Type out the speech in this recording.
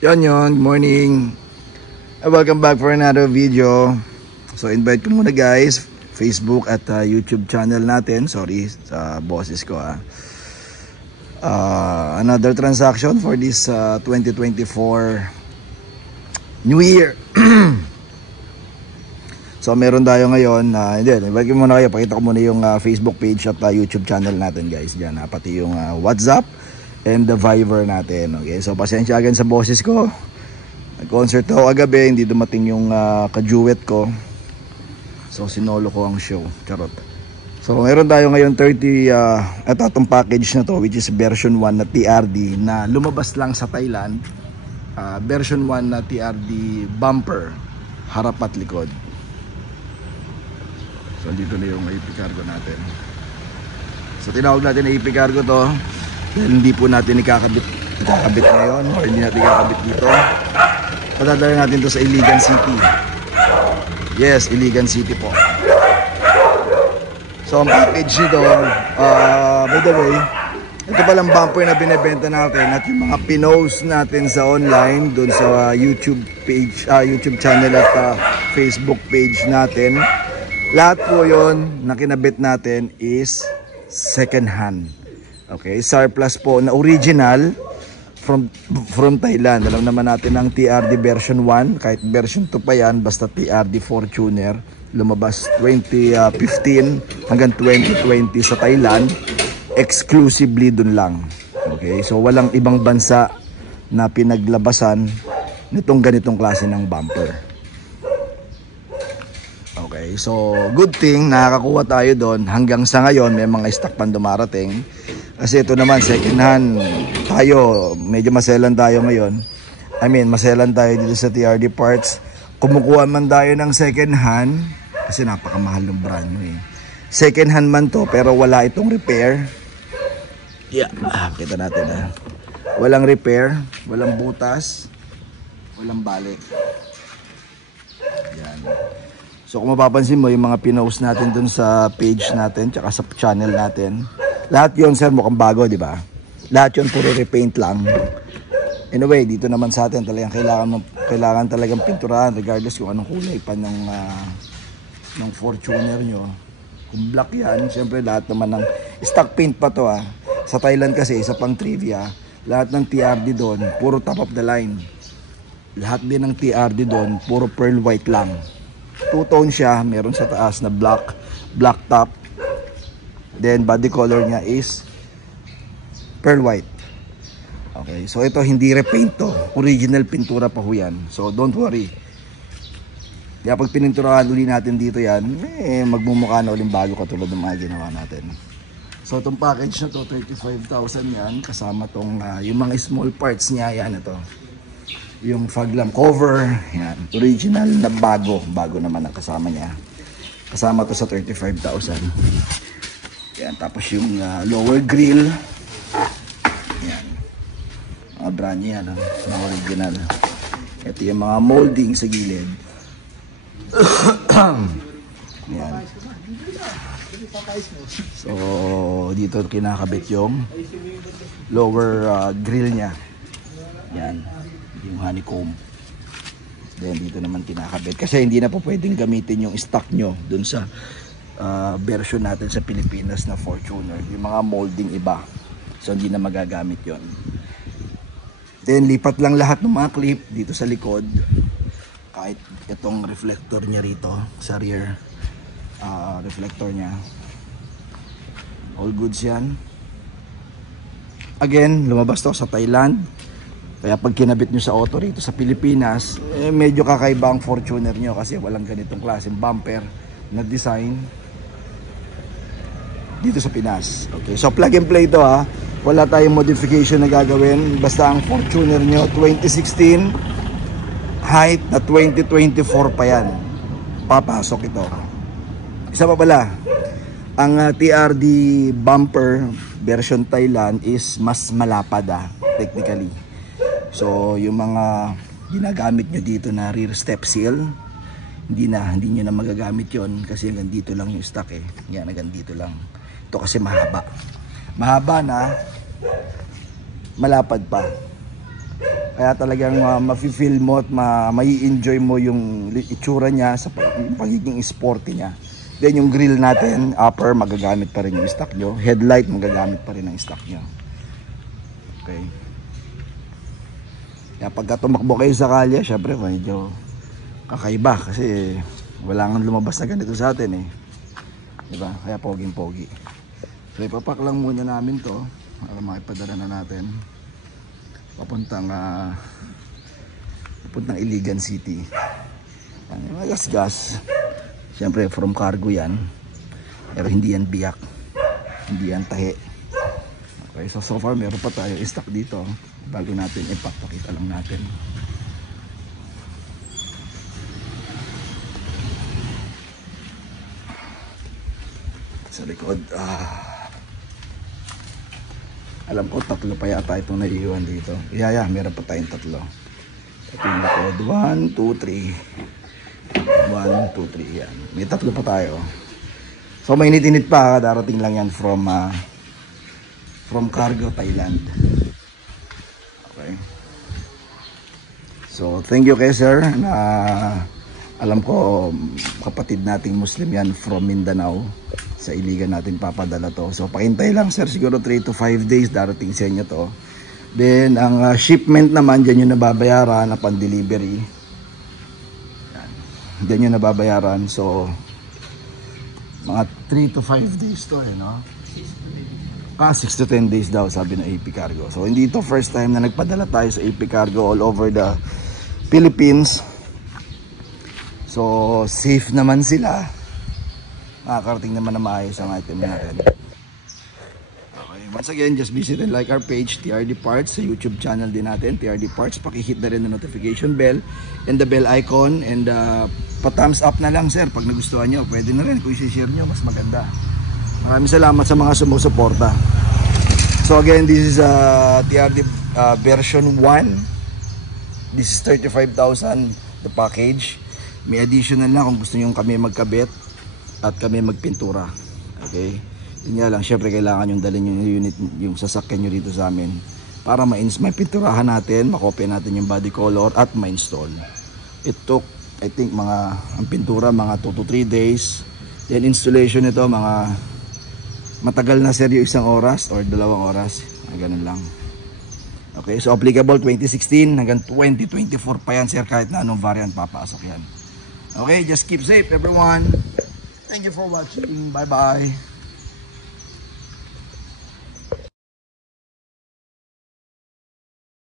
Good morning. Welcome back for another video. So invite ko muna guys, Facebook at YouTube channel natin. Sorry sa boses ko another transaction for this 2024 New Year. So meron tayo ngayon, invite ko muna kayo, pakita ko muna yung Facebook page at YouTube channel natin guys. Diyan, pati yung WhatsApp and the Viber natin. Okay, so pasensya agad sa boses ko. Nag-concert ako kagabi, hindi dumating yung kajuwet ko. So sinolo ko ang show. Charot. So meron tayo ngayon 30 itong package na to, which is version 1 na TRD na lumabas lang sa Thailand. Version 1 na TRD bumper, harap at likod. So dito na yung AP cargo natin. So tinawag natin na AP cargo to dahil hindi po natin ikakabit ngayon, or hindi natin ikakabit dito. Padadala natin to sa Iligan City. Yes, Iligan City po. So ang package nito, by the way, ito palang bumper na binebenta natin at yung mga pinost natin sa online doon sa YouTube page, YouTube channel at Facebook page natin. Lahat po yon na kinabit natin is second hand. Okay, surplus po na original from Thailand. Alam naman natin ang TRD version 1, kahit version 2 pa yan, basta TRD Fortuner, lumabas 2015 hanggang 2020 sa Thailand, exclusively dun lang. Okay, so walang ibang bansa na pinaglabasan nitong ganitong klase ng bumper. Okay, so good thing nakakakuha tayo doon. Hanggang sa ngayon may mga stock pang dumarating. Kasi ito naman second hand tayo, medyo maselan tayo ngayon. Maselan tayo dito sa TRD parts. Kumukuha man tayo ng second hand kasi napakamahal ng brand new Second hand man to pero wala itong repair. Yeah, kita natin walang repair, walang butas, walang balik. Yan. So kung mapapansin mo yung mga pinost natin dun sa page natin tsaka sa channel natin, lahat yon sir mukhang bago, di ba? Lahat yon puro repaint lang. Anyway, dito naman sa atin talagang kailangan talagang pinturahan regardless kung anong kulay pa ng Fortuner nyo. Kung black yan, syempre lahat naman ng stock paint pa to Sa Thailand kasi, isa pang trivia, lahat ng TRD doon puro top of the line. Lahat din ng TRD doon puro pearl white lang. Two-tone siya, meron sa taas na black top. Then body color niya is pearl white. Okay, so ito hindi repaint to, original pintura pa ho yan. So don't worry. Kaya pag pininturahan uli natin dito yan, magmumukha na uling bago katulad ng mga ginawa natin. So itong package na to, 35,000 yan, kasama tong yung mga small parts niya, yan ito. Yung fog lamp cover, yan, original na bago naman ang kasama niya. Kasama to sa 35,000. Yan, tapos yung lower grill. Yan. Mga brand niya, na original. Ito yung mga molding sa gilid. Yan. So, dito kinakabit yung lower grill niya. Yan. Yung honeycomb. Then dito naman kinakabit. Kasi hindi na po pwedeng gamitin yung stock nyo dun sa version natin sa Pilipinas na Fortuner. Yung mga molding iba. So hindi na magagamit yon. Then lipat lang lahat ng mga clip dito sa likod. Kahit itong reflector niya rito sa rear reflector niya. All goods yan. Again, lumabas to sa Thailand. Kaya pag kinabit nyo sa auto rito sa Pilipinas, medyo kakaiba ang Fortuner nyo kasi walang ganitong klaseng bumper na design dito sa Pinas. Okay, so plug and play to Wala tayong modification na gagawin. Basta ang Fortuner nyo 2016 height na 2024 pa yan. Papasok ito. Isa pa pala, ang TRD bumper version Thailand is mas malapad technically. So yung mga ginagamit nyo dito na rear step seal, hindi nyo na magagamit yon kasi hanggang dito lang yung stock yan, hanggang dito lang. Ito kasi mahaba na malapad pa. Kaya talagang mafe-feel mo at mai-enjoy mo yung itsura niya sa yung pagiging sporty niya. Then yung grill natin, upper, magagamit pa rin yung stock nyo. Headlight, magagamit pa rin ang stock nyo. Okay. Kaya pagka tumakbo kayo sa kalye, syempre medyo kakaiba kasi wala nang lumabas na ganito sa atin eh. Diba? Kaya poging-pogi. So ipapak lang muna namin to para makipadala na natin papuntang Iligan City. Yan, yung gas-gas. Siyempre from cargo yan. Pero hindi yan biyak. Hindi yan tahi. Okay, so far meron pa tayo stock dito. Bago natin ipack, pakita lang natin. Sa likod, alam ko tatlo pa yata itong naiiwan dito. Yeah, meron pa tayong tatlo. Ito yung likod, 1, 2, 3. 1, 2, 3, yan. May tatlo pa tayo. So mainit-init pa, darating lang yan from Cargo, Thailand. Okay. So thank you kay sir na alam ko kapatid nating Muslim yan from Mindanao. Sa Iligan natin papadala to. So pakintay lang sir, siguro 3 to 5 days darating sa inyo to. Then ang shipment naman dyan yung nababayaran na pan-delivery. Dyan yung nababayaran. So mga 3 to 5 days to eh, no? 6 to 10 days daw sabi ng AP Cargo. So hindi ito first time na nagpadala tayo sa AP Cargo all over the Philippines. So safe naman sila. Makakarating naman na maayos ang item natin. Okay, once again, just visit and like our page, TRD Parts, sa YouTube channel din natin, TRD Parts. Pakihit na rin ang notification bell and the bell icon. And pa-thumbs up na lang sir pag nagustuhan nyo. Pwede na rin kung i-share nyo, mas maganda. Maraming salamat sa mga sumusuporta. So again, this is TRD version 1. This is 35,000 the package. May additional na kung gusto nyo kami magkabit at kami magpintura. Okay? Yun nga lang, syempre kailangan yung dalhin yung unit, yung sasakyan nyo dito sa amin para ma-pinturahan natin, makopya natin yung body color at ma-install. It took, I think, ang pintura, mga 2 to 3 days. Then installation nito, mga matagal na sir yung 1 oras or 2 oras. Ganun lang. Okay, so applicable 2016 hanggang 2024 pa yan sir, kahit na anong variant papasok yan. Okay, just keep safe everyone. Thank you for watching. Bye bye.